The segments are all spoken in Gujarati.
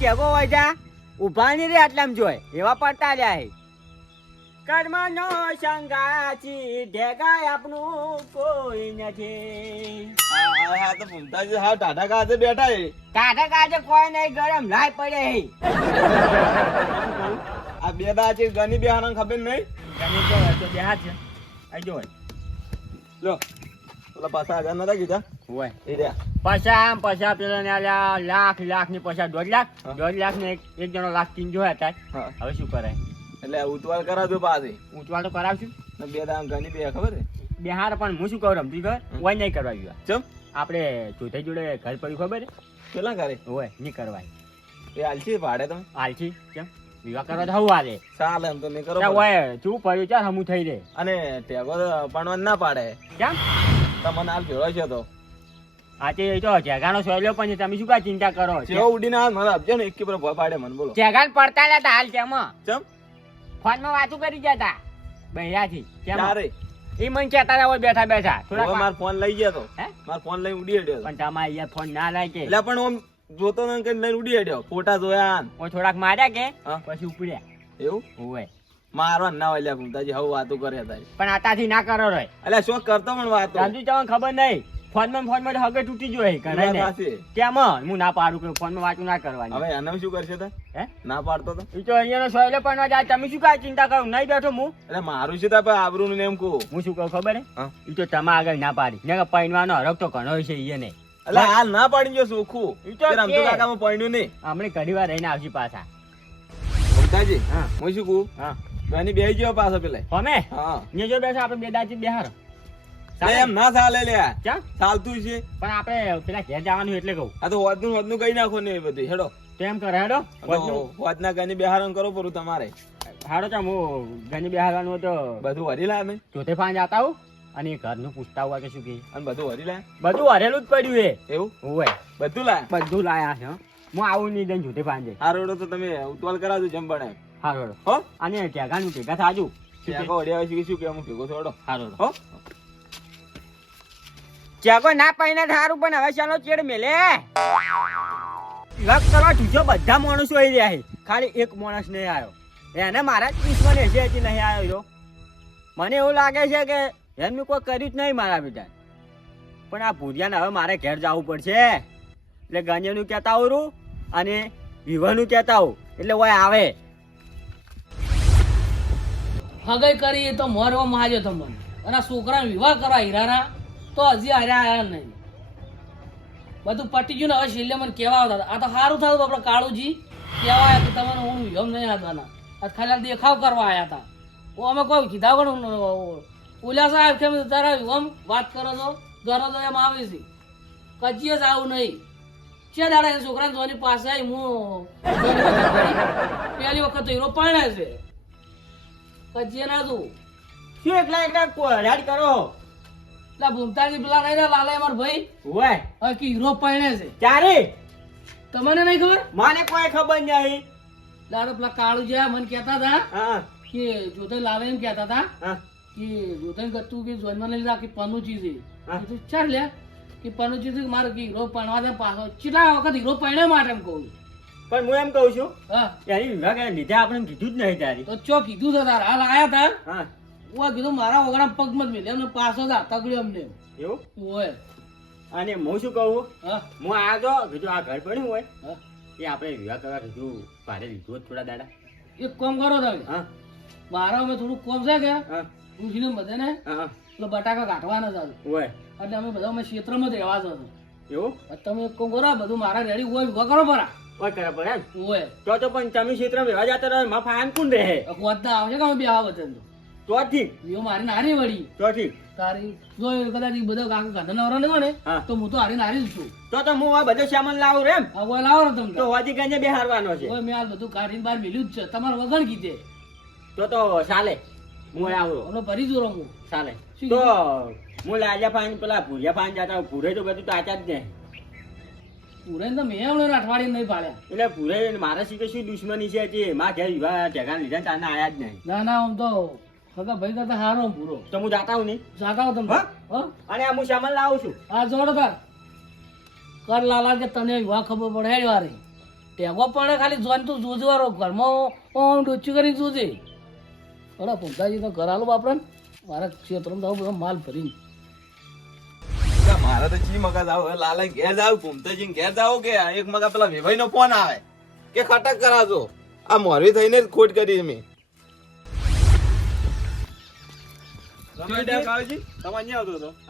ભેગો હોય જા ઉભા ની રે આટલામ જોય એવા પડતા રહ્યા હે કર્મનો સંગાચી ઢેગાય આપણું કોઈ નથી. હા તો ભૂમતાજી હા ટાટા કાજે બેઠા હે. ટાટા કાજે કોઈ નહીં ગરમ લાય પડે હે. આ બે દા છે ગની બેહાના ખબર નહીં. ગની જો તો બેહા છે આઈ જો લો ઓલા પાછા 1000 નતા કીધા હોય એ રહ્યા. પછા પેલા ને આલ્યા લાખ ની પછા 2 લાખ 2 લાખ ને એક જણો લાખ 3 જોયા હતા. હવે શું કરે એટલે ઉતવાલ કરાવજો પાછી. ઊંચવાડ તો કરાવશું ને બે દા ગની બે ખબર હે બિહાર પણ હું શું કહું રમતી ઘર હોય નહીં કરવા ગયો ચમ આપણે જોડે જોડે ઘર પડ્યું ખબર કેટલા કરે હોય નહીં કરવાય એ આલસી ભાડે તમે હાલથી કેમ વિવાહ કરવા તો હવું હાલે ચાલે એમ તો નહીં કરો હોય શું પડ્યું ચાર હમું થઈ રે અને ટેગો પણ ના પાડે કેમ તમને હાલ ભેળો છે તો આજે એ તો જગાનો સોયલો પણ છે તમે શું કા ચિંતા કરો જેવો ઉડીને હાલ મને આપજો ને એક પર ભય પાડે મને બોલો જગાન પડતા હતા હાલ કેમ ચમ ફોનમાં વાતું કરી જતા બૈરાથી કેમ ચારે એ મન કહેતા હતા હોય બેઠા બેઠા થોડા થોડા માર ફોન લઈ ગયા તો હે માર ફોન લઈ ઉડી હેડ્યો પણ તમારે અહીંયા ફોન ના લાય કે એટલે પણ ઓમ જોતો ન કે લઈને ઉડી હેડ્યો ફોટા જોયા હું થોડાક માર્યા કે હા. પછી ઉપડ્યા એવું હોય મારવા ના હોય ભૂમતાજી હવે વાતો કરે હતા પણ આતાથી ના કરો રે એટલે શોખ કરતો પણ વાતો રામજી તમને ખબર નહીં ફોનમાં હગે તૂટી જોય વાત સાચી. કેમ હું ના પાડું કે ફોનમાં વાતું ના કરવાની હવે એને શું કરશે તો હે ના પાડતો તો ઈ તો અહીંયાનો સોયલો પણ જાય તમે શું કાંઈ ચિંતા કરો નહીં બેઠો હું એટલે મારું છે તો આબરૂ નું એમ કહું હું શું કહું ખબર હે હા. ઈ તો તમા આગળ ના પાડી ને પૈણવાનો હરક તો ઘણો છે ઈ ને એટલે હાલ ના પાડી ગયો સુખું ઈ તો રમતો કે. કાકામાં પડ્યું નહીં હમણાં ઘડી વાર રહીને આવશે પાછા ભૂમતાજી હા હું શું કહું હા બેની બેહી ગયો પાછો પેલા અમે હા ને જો બેઠા આપણે બે દાજી બેહાર લે એમ ના ચાલે લે ક્યાં ચાલતું છે પણ આપણે પેલા ઘેર જવાનું એટલે કહું આ તો હોદનું કઈ નાખો ને એ બધું હેડો તો એમ કરે હેડો હોદના ગની બેહારણ કરો પૂરું તમારે હાડો ચામ હું ઘરની બેહારવાનું હોય તો બધું હરી લાય અમે ચોથે પાંચ આતા હું અને ઘરનું પૂછતા હોય કે શું કે અને બધું હરી લાય બધું હરેલું જ પડ્યું એ એવું હોય બધું લાય બધું લાયા છે હં. હું આવું નહીં દઈને જોતે પાંજે આ રોડો તો તમે ઉતવાલ કરાવજો જેમ બને હારો હો અને ટેગાનું ટેગા થાજુ ત્યાં ઓડિયા છે શું કે હું ભેગો થોડો હારો હો ચેકો ના પાઈને થારું પણ હવે ચાલો ચેડ મેલે લગ કરવા ઠૂચો બધા માણસો આવી રહ્યા છે ખાલી એક માણસ નહીં આવ્યો એને મારા કિસ્મત એસી હજી નહીં આવ્યો જો મને એવું લાગે છે કે એમનું કોઈ કર્યું જ નહીં મારા બેટા પણ આ ભૂરિયાને હવે મારે ઘેર જવું પડશે એટલે ગાંજેનું કહેતા હોરું અને વિવાહનું કહેતા હોઉં એટલે ઓય આવે હગાઈ કરી તો મોરવા માજો તમને અને આ છોકરાને વિવાહ કરવા હીરાના તો હજી હાર્યા આયા નહીં બધું પટી ગયું ને હવે છેલ્લે મને કહેવા આવતા હતા. આ તો સારું થયું આપણે કાળુજી કહેવા આવ્યા કે તમારે હું વિહમ નહીં આપવાના આ ખાલી દેખાવ કરવા આવ્યા હતા અમે કોઈ કીધા પણ ઓલા સાહેબ કેમ તારા વિહમ વાત કરો છો દ્વારા તો એમ આવે છે કચીએ જ આવું નહીં છે દાડા છોકરાને જોવાની પાસે આવી હું પહેલી વખત તો હીરો પરણે છે કચીએ ના તું શું એકલા રેડ કરો પેલા ભૂમતાજી પેલા નહીં લાલા અમાર ભાઈ હોય હવે કે હીરો પરણે છે ચારે તમને નહીં ખબર મને કોઈ ખબર નહીં દાડો પેલા કાળુ જે મને કહેતા હતા હા કે જોતે લાલા એમ કહેતા હતા હા કે જોતે ગતું કે જોનમાં લઈ જા કે પનુચી છે હા. કીધું ચાલ લે કે પનુચી છે મારે કે હીરો પરણવા દે પાછો કેટલા વખત હીરો પરણે માટે એમ કહું પણ હું એમ કહું છું હા એની વિભાગ લીધે આપણે કીધું જ નહીં તારી તો ચો કીધું છે તાર હાલ આયા તા હા હું કીધું મારા વગર પગ મત મેલે એમને પાછો જ તગડ્યો અમને એવું ઓય અને હું શું કહું હા હું આવ્યો તો કીધું આ ઘર પડ્યું હોય હા એ આપણે વિવાહ કરવા કીધું ભાડે લીધું હોત થોડા દાડા એક કામ કરો તમે હા મારા અમે થોડું કોમ છે કે હા પૂછીને બધાને હા પેલો બટાકા કાઢવાના છે હોય એટલે અમે બધા અમે ક્ષેત્રમાં જ રહેવા છો એવું તમે એક કામ કરો આ બધું મારા રેડી હોય વિવાહ કરો પરા હોય કરે પડે એમ હોય તો પણ તમે ક્ષેત્રમાં વ્યવહાર જતા રહો માં ફાન કોણ રહે વધતા આવશે કે અમે બે આવા બધા તો ઠીક વિવો મારી નારી વળી તો ઠીક તારી જો કદાચ ઈ બધો કાકા ગાંધા નવરો નહીં હોય ને હા. તો હું તો હારી નારી જ છું તો હું આ બધો સામાન લાવું રે એમ આ કોઈ લાવો ને તમે તો હોજી ગંજે બેહારવાનો છે ઓય મેં આ બધું કાઢીને બહાર મેલ્યું જ છે તમારે વગર કીધે તો ચાલે હું આવું ઓલો ભરી જોરો હું ચાલે શું તો હું લાલ્યા પાન પેલા ભૂરિયા પાન જતા ભૂરે તો બધું તાચા જ ને પૂરે તો મેં હમણાં અઠવાડિયે નહીં પાડ્યા એટલે ભૂરે મારા શીખે શું દુશ્મની છે જે માં ઘેર વિવાહ ઠેકાણ લીધા તાને આયા જ નહીં ના ના આમ તો સગા ભાઈ કરતા હારો પૂરો તો હું જાતા હું નહીં જાતા હો તમે હા? હા અને આ હું સામાન લાવું છું આ જોડો તાર કર લાલા કે તને વિવાહ ખબર પડે હેડ વારી ટેગો પણ ખાલી જોઈને તું જોજે વાળો ઘરમાં ઓમ ડોચી કરીને જોજે. અરે ભૂમતાજી તો કરાલો બાપરાને મારા ક્ષેત્રમાં જાવ બધો માલ ભરીને. મારે તો ચી મગજ આવો લાલા ઘેર જાવ ઘૂમતાજી ઘેર જાવ કે એક મગા પેલા વેભાઈ નો ફોન આવે કે ખટક કરાવજો. આ મોરવી થઈને જ ખોટ કરી મેં.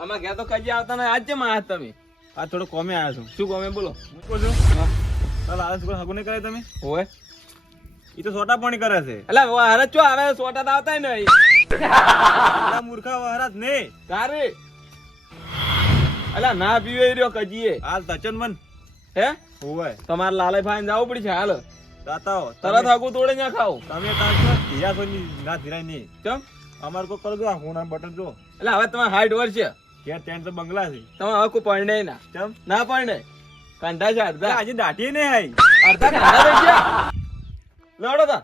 આમાં ઘેર તો કજી આવતા ને આજ કેમ આયા તમે? આ થોડો કોમે આવ્યા છું. શું ગમે બોલો. મૂકો છો ચાલ આળસ પર હગું નહીં કરે તમે. ઓય એ તો સોટા પાણી કરે છે. એટલે હરજ ચો આવે સોટા તો આવતા નહીં આ મૂર્ખા વહરાજ ને તારે અલા ના પીવે રહ્યો કજીએ હાલ તચન મન હે હોવે તમારે લાલે ભાઈ જવું પડશે હાલ તાતાઓ તરત આગું તોડે ના ખાવ તમે તાર ધીરા છો ના ધીરા નહીં કેમ અમાર કો કરજો આ હોના બટન જો એટલે હવે તમારે 60 વર્ષ છે ઘેર ત્યાં તો બંગલા છે તમે હવે કોઈ પરણે ના ચમ ના પરણે કાંધા છે અડધા આજે દાટી નહીં આઈ અડધા કાંધા થઈ ગયા લડો તા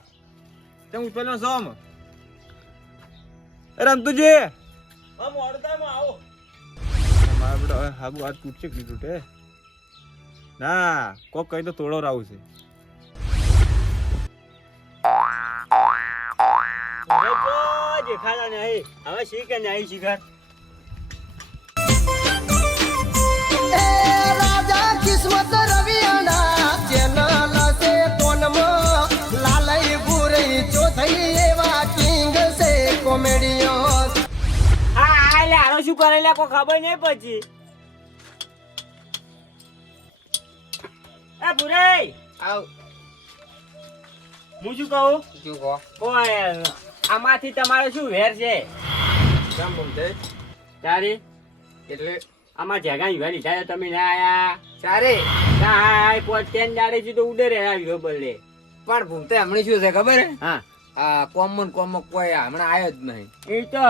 તેમ ઉતરનો સોમ એ રમતુજી હા મોડતા માં આવો મારા બેટા હવે હાગુ આ તૂટશે કે નહીં તૂટે ના કોક કઈ તો તોડો રાવું છે હવે તો દેખાતા નહીં હવે શીખ કે નહીં શીખર રાજા કિસ્મત રવિયાના ચેનલ છે કોનમાં લાલઈ બુરઈ ચોથઈ એવા કિંગ છે કોમેડિયન. હા એટલે આનો શું કરેલા કોઈ ખબર નહીં પછી એ ભુરાઈ આવ હું શું કહું શું કહો ઓય આમાંથી તમારે શું વેર છે કેમ બોલતે તારી એટલે આમાં જગા યુવા લીધા છે તમે ના આયા ચારે ના પોત તેન દાડે થી તો ઉડે રે આવ્યો બલ્લે પણ ભૂમતે હમણાં શું છે ખબર હે હા આ કોમન કોઈ હમણાં આવ્યો જ નહીં એ તો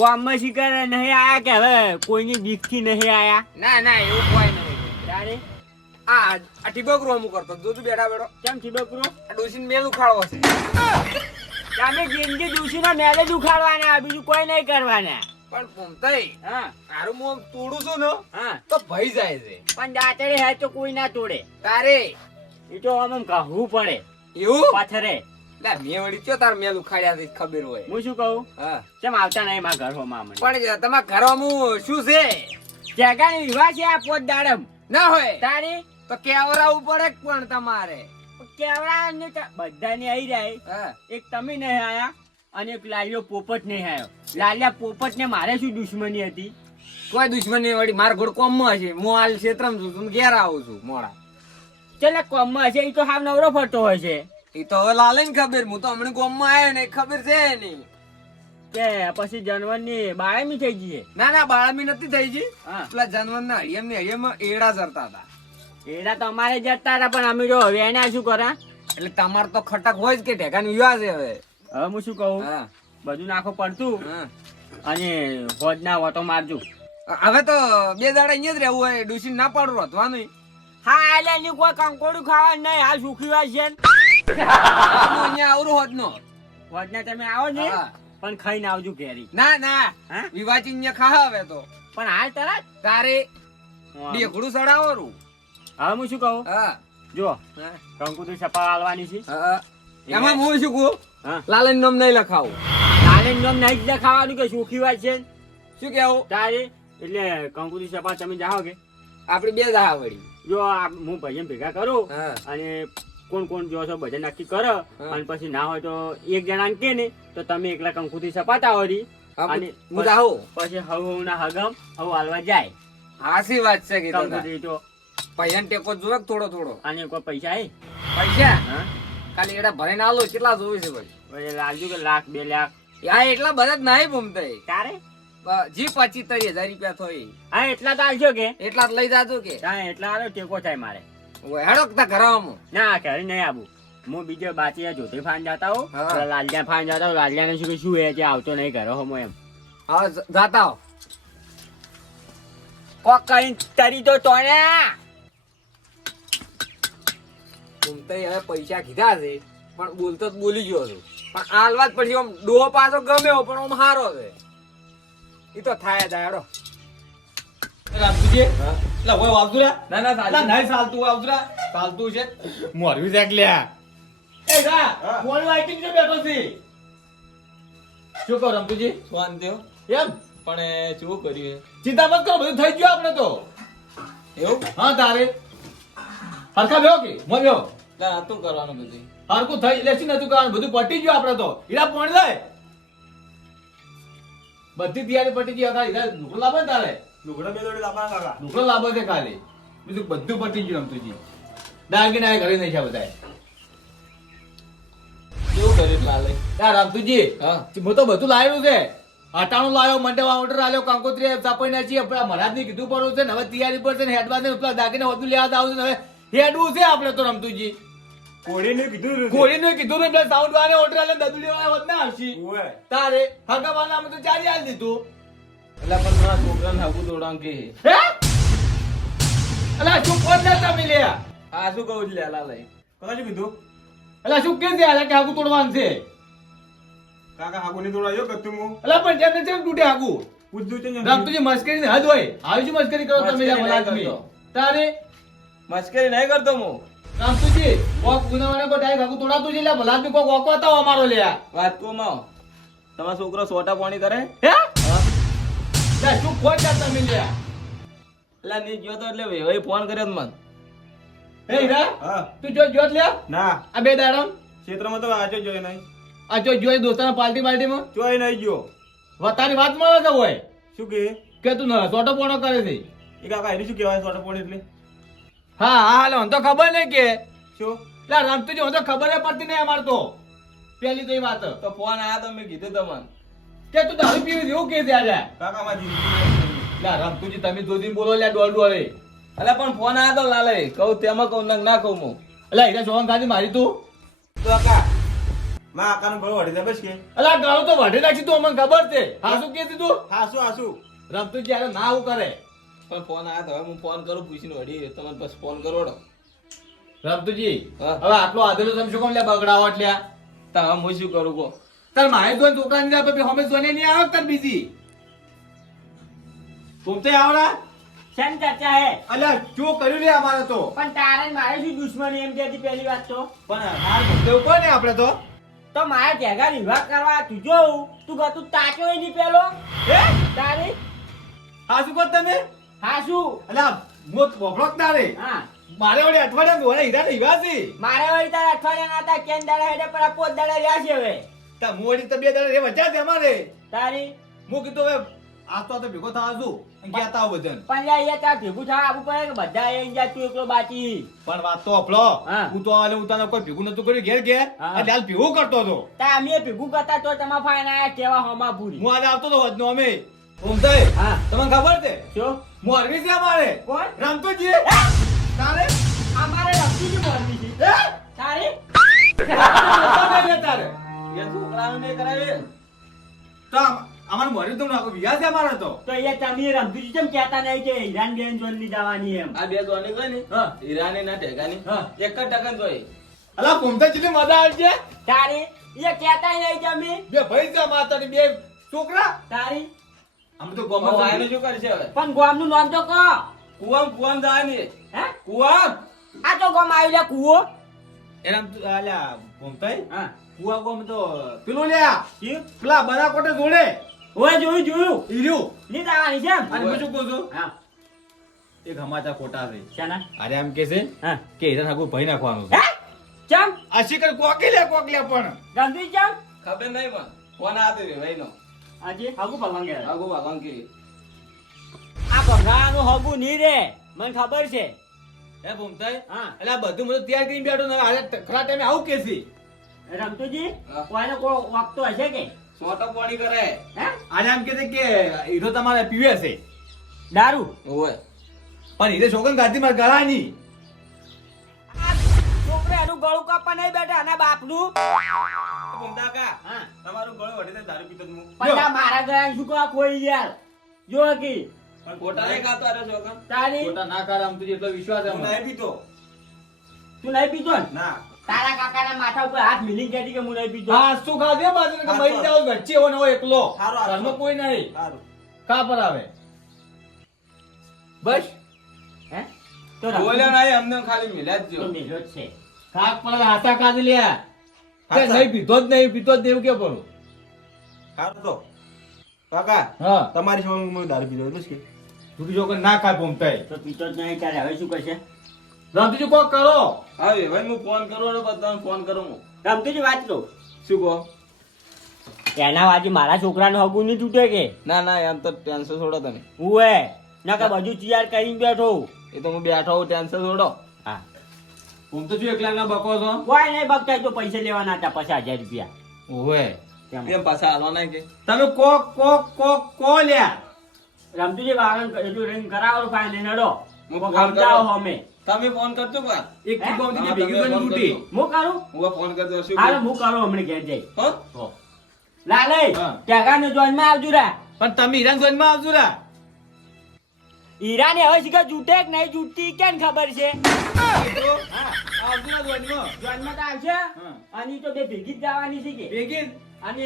કોમમાં શિકાર નહીં આયા કે હવે કોઈની બીક થી નહીં આયા ના ના એવું કોઈ નહીં તારે આ ટીબકરો અમુક કરતો જોતું બેઠા બેઠો કેમ છીબકરો આ ડોસીને મેલ ઉખાડવો છે તમે જિંદગી દુસરીનો મેલે જ ઉખાડવાના બીજું કોઈ નહીં કરવાના પણ ભૂમતે હા તારું મોં તોડું છું ને હા તો ભઈ જાય છે પણ દાંતડે હે તો કોઈ ના તોડે તારે એ તો આમ કહવું પડે એવું પાછરે લે મેં વળી ચો તાર મેલ ઉખાડ્યા છે ખબર હોય હું શું કહું હા કેમ આવતા નહીં મારા ઘરમાં મને પણ તમારા ઘરમાં શું છે જગાની વિવાહ છે આ પોત દાડમ ના હોય તારી તો કેવરાવું પડે પણ તમારે કેવડા ને બધાની આવી જાય હા એક તમે નહીં આયા અને એક લાલિયો પોપટ નહીં આયો લાલિયા પોપટ ને મારે શું દુશ્મની હતી કોઈ દુશ્મન નહીં વળી મારા ઘોડ કોમમાં હશે હું હાલ ક્ષેત્રમાં છું તું ઘેર આવું છું મોડા ચલે કોમમાં હશે એ તો હાવ નવરો ફરતો હોય છે એ તો હવે લાલે ને ખબર હું તો હમણાં કોમમાં આવ્યો ને ખબર છે નહીં કે પછી જાનવરની બાળમી થઈ ગઈ ના ના બાળમી નથી થઈ ગઈ હા પેલા જાનવરના હળિયમમાં એડા ચરતા હતા એડા તો અમારે જતા હતા પણ અમે જો હવે એને શું કરા એટલે તમારે તો ખટક હોય જ કે ઢેકાની વિવાહ છે હવે હવે હું શું કહું હા બધું નાખો પડતું હા અને હોજ ના ઓટો મારજો હવે તો 2 દાડા અહીંયા જ રહેવું હોય ડુસી ના પાડું રોધવાનું હા એટલે એની કોઈ કંકોડું ખાવાનું નહીં હાલ સુખી વાત છે અહીંયા આવરું હોત નો હોજ ના તમે આવો ને હા. પણ ખાઈને આવજો ઘેરી ના ના હા વિવાચી અહીંયા ખા હવે તો પણ હાલ તરત તારે હવે ઢેકડું સડાવરું હું શું કહું હા જો હા. કંકુતુ સપા હાલવાની છે હા. એમાં હું શું કહું હા લાલન નામ નહીં લખાવું તારે નામ નહીં જ ખાવાનું કે સુખી વાત છે શું કેવું તારે એટલે કંકુતુ સપા તમે જાઓ કે આપડે 2 દાડા વળી જો હું ભજન ભેગા કરું હા અને કોણ કોણ જો છો ભજન નક્કી કરો અને પછી ના હોય તો એક જણા કે ને તો તમે એકલા કંકુથી સપાતા હોય અને હું જાઉં પછી હવ ના હગમ હવ હાલવા જાય હાસી વાત છે કે કંકુથી તો પૈસા ટેકો જોવે થોડો થોડો અને કોઈ પૈસા હે પૈસા હા ખાલી એડા ભરીને આલો કેટલા જોવે છે ભાઈ પછી લાલજુ કે 1,00,000 2,00,000 યા એટલા બધા જ નહીં ભૂમતે તારે જી 25-30 હજાર રૂપિયા થાય હા એટલા તો આવજો કે એટલા જ લઈ જાજો કે હા એટલા આવે ટેકો થાય મારે હેડોક તા ઘરમાં ના ઘરે નહીં આવું હું બીજો બાચી જોતે ફાન જતા હો હા. લાલજા ફાન જતા હો લાલજાને શું કે શું હે કે આવતો નહીં ઘરે હો એમ હા જાતા હો કોક કઈ તરી તો તોને ભૂમતે હવે પૈસા કીધા છે પણ બોલતો જ બોલી ગયો છું પણ હાલવા જ પછી આમ ડોહો પાછો ગમ્યો પણ આમ હારો છે એ તો થાય જ હેડો રામતુજી હા. લા ઓય વાવતું રે ના ના લા નહીં ચાલતું વાવતું રે ચાલતું છે મોરવી છે લ્યા એ રા હા. મોર વાઈકિંગ છે બેઠો છે શું કહો રામતુજી શાંતિ હો. એમ પણ એ શું કર્યું ચિંતા મત કરો બધું થઈ ગયું આપણે તો એવું હા તારે હરખા બેહો કે મો બેહો ના નતું કરવાનું બધું હરખું થઈ એટલે શું નતું કરવાનું બધું પટી ગયું આપણે તો હીરા પોણ લે બધી તૈયારી પટી ગઈ હતા હીરા લુકડો લાવે ને તારે લુગડા બે જોડી લાવવાના કાકા. લુકડો લાવે છે ખાલી બીજું બધું પટી ગયું રમતુજી દાગીના ઘરે નહીં છે બધા કેવું કર્યું લાલે યાર રમતુજી હા હું તો બધું લાવેલું છે અટાણું લાવ્યો મંડે ઓર્ડર આલ્યો કંકોત્રી સાપઈ ના છીએ પેલા મહારાજ ની કીધું પડવું છે ને હવે તૈયારી પર છે ને હેડવા ને પેલા દાગીના વધુ લેવા આવું છે ને હવે હેડવું છે આપણે તો રમતુજી કોળીનું કીધું રહ્યું છે. કોળીને કીધું ને પેલા સાઉન્ડ વાળા ઓર્ડર આલ્યો દદુલી વાળા વધ ના આવશી ઓવે. તારે હગાવાના અમે તો ચાલી આલ દીધું એટલે પણ મારા છોકરાને હાગું દોડાણ કે હે અલા શું કોણ ના તમે લ્યા આ શું કહું છું લાલે કાકા શું કીધું? અલા શું કે છે કે હાગુ તોડવાનું છે કાકા હાગુની દોડાયો કત્તું હું. અલા પણ જેમને જેમ તૂટે હાગુ પૂછ્યું છે ને. રમતુજી મસ્કરી ને હદ હોય આવી જ મસ્કરી કરો તમે મસ્કરી લ્યા નહીં ભલા આદમી. કરતો. તારે મસ્કરી નહીં કરતો હું રામતુજી કોક ગુનાવાને કો ડાયરેક્ટ હાગુ તોડાતું છે લ્યા ભલા આદમી કોક ઓકો તાવ અમારો લ્યા વાત કો માં તમારો છોકરો સોટા પાણી કરે હે લે શું ખોટ જા તમે લ્યા એટલે નહીં ગયો તો એટલે વેવાઈ ફોન કર્યો તો મને હે હીરા હા. તું જોત લ્યા ના આ બે દાડમ ક્ષેત્રમાં તો આજે જોઈ નહીં. આ જોઈ દોસ્તાના પાર્ટી પાર્ટીમાં જોઈ નહીં ગયો. તારી વાત મળે છે હોય શું કે કે તું ન સોટો પોણો કરે છે એ કાકા એની શું કહેવાય સોટા પોણી એટલે? હા હા હાલે મને તો ખબર નહીં કે શું? લા રામતુજી મને તો ખબર ય પડતી નહીં અમાર તો પેલી તો એ વાત તો ફોન આયા તો મેં કીધું તમને કે તું દારૂ પીવી એવું કે ત્યારે કાકા મારી જિંદગી લા રામતુજી તમે દોધી બોલો લ્યા દોડ દોડે એટલે પણ ફોન આયા તો લાલે કહું તેમાં કહું ના કહું હું અલા હીરા સોહન ખાધી મારી તું તો કાકા માં આકાનું ગળું વળી દે બસ કે. અલા ગાળું તો વાઢી નાખી તું અમને ખબર છે હા શું કે તું હાસુ હાસુ. રામતુજી યાર ના આવું કરે પણ ફોન આયા તો હવે હું ફોન કરું પૂછીને વળી તમને બસ ફોન કરો રામતુજી હા. હવે આટલો આદેલો તમે શું કામ લ્યા બગડાવો એટલે તો હવે હું શું કરું કહો તાર માહી દોન છોકરાની જાય પછી હમે જોને નહીં આવે તાર બીજી તું તે આવડા શેમ ચર્ચા હે અલ્યા શું કર્યું લે અમારે તો પણ તારે ને મારે શું દુશ્મની એમ કહેતી પહેલી વાત તો પણ હાર ભક્તો કોને આપણે તો તો મારે ભેગા વિવાહ કરવા તું જોઉં તું ગતું તાચો નહીં પેલો હે તારી હા શું કહો તમે હા શું અલ્યા મોત વફળક તારે હા મારે વળી અઠવાડિયા ધોળે હીરા રહીવા છે મારે વળી તારા અઠવાડિયા ના હતા કેન દાડા હેડે પર આ પોત દાડા રહ્યા છે હવે તા મોડી તો બે દાડા રે વચ્ચા છે અમારે તારી હું કીધું હવે આજ તો આપણે ભેગો થવા છું અને ગયા તા બધાને પણ યાર અહીંયા તાર ભેગું થવા આવવું પડે કે બધા અહીં જા તું એકલો બાકી પણ વાત તો અપલો હા. હું તો આલે ઉતાનો કોઈ ભેગું નતું કર્યું ઘેર ઘેર હા. એટલે હાલ ભેગું કરતો હતો તા અમે ભેગું કરતા તો તમારા ફાઈન આયા કેવા હોમા પૂરી હું આલે આવતો હતો વચનો અમે ઓમતાઈ હા તમને ખબર છે શું મોરવી છે અમારે કોણ રામતુજી તારે અમારે રફતીજી બોલવી છે હે તારી તારે એ છોકરાને મેં કરાવે તો અમારે મોરવી તો નાખો વિયા છે અમારે તો તો અહીંયા તમે રમતીજી કેમ કહેતા નહીં કે હીરાન બેન જોન ની જવાની એમ આ બે જોની ગઈ ને હા. હીરાની ના ટેકાની હા. એક જ ટકન જોઈ અલા ઘૂમતા જેટલી મજા આવી છે તારી એ કહેતા નહીં તમે બે ભાઈ છે અમારા તારી બે છોકરા તારી આમ તો વાયનું ગોમાં શું કરશે હવે પણ ગોમનું નામ તો કહો કુવામ જાય ને હે કુવામ આ તો ગોમ આવી લે કુવો એના આલ્યા ઘૂમતાઈ હા કુવા ગોમ તો પેલું લ્યા શું પેલા બનાકોટે જોડે ઓય જોયું ઈર્યું ની જવાની છે એમ અને હું શું કહું છું હા એક સમાચાર ખોટા છે શાના અરે એમ કે છે હા કે હીરા ઠાકુર ભાઈ નાખવાનું છે હે ચમ આ શિકર કોકી લે પણ ગંભીર ચમ ખબર નહીં પણ ફોન આતો રે ભાઈ નો આજે હગુ ભગવાન ગયા આગો ભાગવાન કે આ ભગવાનું હગુ નહીં રે મને ખબર છે હે ઘૂમતાઈ હા એટલે આ બધું મને તૈયાર કરીને બેઠો ને આજે ખરા ટાઈમે આવું કે છે રમતુજી હા. કોઈને કોઈ વાગતો હશે કે સોટો પાણી કરે હે આજે એમ કે છે કે હીરો તમારે પીવે છે દારૂ ઓય પણ હીરે છોકન ગાતી માં ગળાની આ છોકરે એનું ગળું કાપવા નહીં બેઠા અને બાપનું ગમતા કા હા તમારું ગળું વળી દે દારૂ પીતો જ હું. પણ આ મારા ગયા શું કહો કોઈ યાર જો કી ખોટા નહીં ખાતો આરે છોકરા તારી ખોટા ના કરે આમ તુજે એટલો વિશ્વાસ છે હું અમને. નહીં પીતો. તું નહીં પીતો ને ના તારા કાકાના માથા ઉપર હાથ મિલિંગ કહેતી કે હું નહીં પીતો હા શું ખાધે બાજુ કે હા, મરી તો. જાવ વચ્ચે એવો ને એવો એકલો હારો, હારો. ઘરમાં કોઈ નહીં સારું. કા પર આવે બસ હે તો બોલ્યો નહીં અમને ખાલી મિલ્યા જ તો જો મેલો જ છે. કાક પર હાસા કાઢી લ્યા કે હાસા? નહીં પીધો જ નહીં પીતો જ નહીં એવું કે પડું સારું તો કાકા હા તમારી સામે હું દારૂ પીધો બસ કે તું જો કે ના ખાય ભૂમતાય તો પીતો જ નહીં ત્યારે હવે શું કરશે? રમતીજી કોક કરો હા ભાઈ હું ફોન કરું ને બધાને ફોન કરું હું રમતુજી વાત કહું, શું કહો એના વાજી મારા છોકરાનું હગું નહીં તૂટે કે ના ના એમ તો ટેન્શન છોડો તમે ઉએ નકર બધું તૈયાર કરીને બેઠો. એ તો હું બેઠો હું ટેન્શન છોડો હા ભૂમતો છું એકલા ના બકો છો કોઈ નહીં બગતા તો પૈસા લેવાના હતા 50,000 રૂપિયા. ઓવે તેમાં. એમ પાછા હાલવા નહીં કે તમે કો લ્યા રમતુજી વાળન એટલું રિંગ કરાવો ફાઇન નડો હું કોક ફોન સમજાવો કરું. અમે. તમે ફોન કરજો કા એક હે? ટીપો હા, ભેગી તમે કરીને ફોન તૂટી કરજો. હું કરું હું ફોન કરજો શું હાલો હું કરું હમણાં ઘેર જઈ. હો હો. લાલે હા. ટેકાનો જોઈનમાં આવજો રા. પણ તમે હીરાન જોઈનમાં આવજો રા હીરાને હવે શીખર જૂટે કે નહીં જૂટતી કેમ ખબર છે? આવજો રા જોઈનમાં જોઈનમાં તો આવશે હા. અને ઈ તો બે ભેગી જ જવાની છે કે ભેગી અને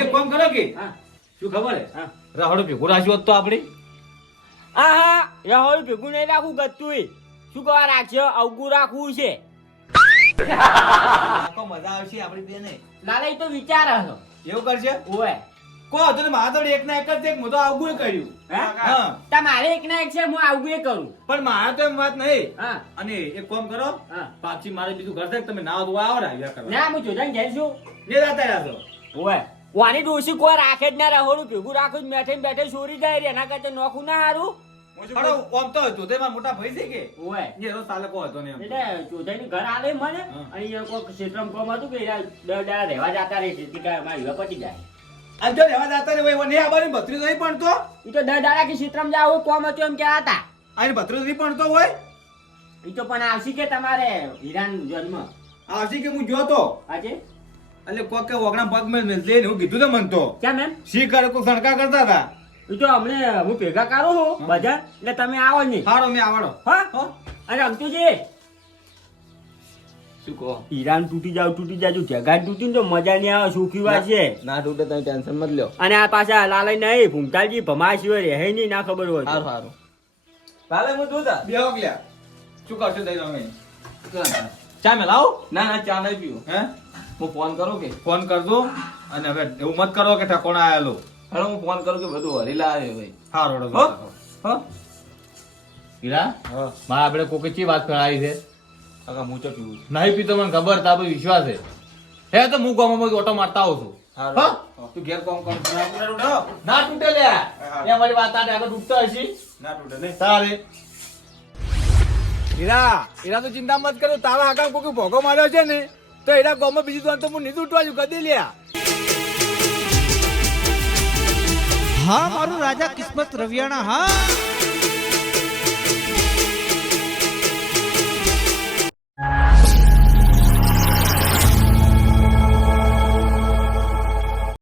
એક કામ કરો કે હા શું ખબર હે હા રાહડો ભેગો રાખ્યો હોત તો આપણે હા રાહુલ ભેગું નહીં રાખવું ગતું શું કહેવા રાખશો અવગું રાખવું છે. આખો મજા આવશે આપણી બેને લાલા ઈ તો વિચાર હશે. એવું કરશે ઓય કો તો ને મારા તો એક ના એક જ છે હું તો આવગું કર્યું હે? હા તમારે એક ના એક છે હું આવું એ કરું. પણ મારા તો એમ વાત નહીં હા અને એક કામ કરો હા પાછી મારે બીજું ઘર છે કે તમે ના ધોવા આવો રહ્યા કરવા ના હું જોજાને ઘેર છું. ને જાતા રહ્યા છો ઓય વાની ડોસી કોઈ રાખે જ ના રહોડું ભેગું રાખું જ બેઠે ને બેઠે ચોરી જાય રે એના કરતા નોખું ના હારું. અરે ઓમ તો જોતે મારા મોટા ભાઈ છે કે ઓય એ રોજ સાલે કો હતો ને એમ એટલે ચોધાઈનું ઘર આલે મને હા. અને અહીંયા કોઈક ક્ષેત્રમાં કોમ હતું કે એના 10 દાડા રહેવા જતા રહે તેથી કાંઈ અમારી વિવાહ પતી જાય. અને જો રહેવા જાતા રે ભાઈ ને આબાની ભત્રી નહીં પણ તો ઈ તો 10 દાડા કે ક્ષેત્રમાં જાવ કોમ હતું એમ કહેતા હતા. આની ભત્રી નહીં પણ તો હોય ઈ તો પણ આવશે કે તમારે હીરાન જન્મ આવશે કે હું જોતો આજે એટલે કોક કે ઓગણા પગ મેં લઈને એવું કીધું તો મન તો કેમ એમ શી કરે કોઈ સણકા કરતા હતા ઈ તો હમણે હું ભેગા કરું છું બધા એટલે તમે આવો નહીં હારો મેં આવડો હા અને રમતુજી શું કહો હીરાન તૂટી જાવ જગા તૂટી ને તો મજા નહીં આવે સુખી વાત છે. ના તૂટે તમે ટેન્શન મત લ્યો અને આ પાછા લાલય નહીં ભૂમતાલજી ભમાશી રહે નહીં ના ખબર હોય તો. સારું સારું કાલે હું જોતા બે ઓગલ્યા શું કરશો તઈ તમે ચા મે લાવો ના ના ચા નહીં પીવું હે હું ફોન કરું કે ફોન કરજો અને હવે એવું મત કરો કે ઠકોણા આયેલો હવે હું ફોન કરું કે બધું હરીલા આવે ભાઈ હારો હળો હો? હો હીરા હા મારા આપણે કોકે ચી વાત કરાવી છે કાકા હું તો પીવું છું નહીં પીતો મને ખબર તા ભાઈ વિશ્વાસ છે હે તો હું ગામમાં ઓટો મારતા આવું છું હારું. હો? તું ઘેર કોમ કર ના તૂટે લે એ મારી વાત આટે આગળ તૂટતો હશે ના તૂટે નહીં તારે હીરા તો ચિંતા મત કરો તારા આગળ કોઈ ભોગો માર્યો છે ને તો હીરા ગામમાં બીજું દોન તો હું નહીં તૂટવા છું કદી લ્યા હા મારું રાજા કિસ્મત રવિયાણા હા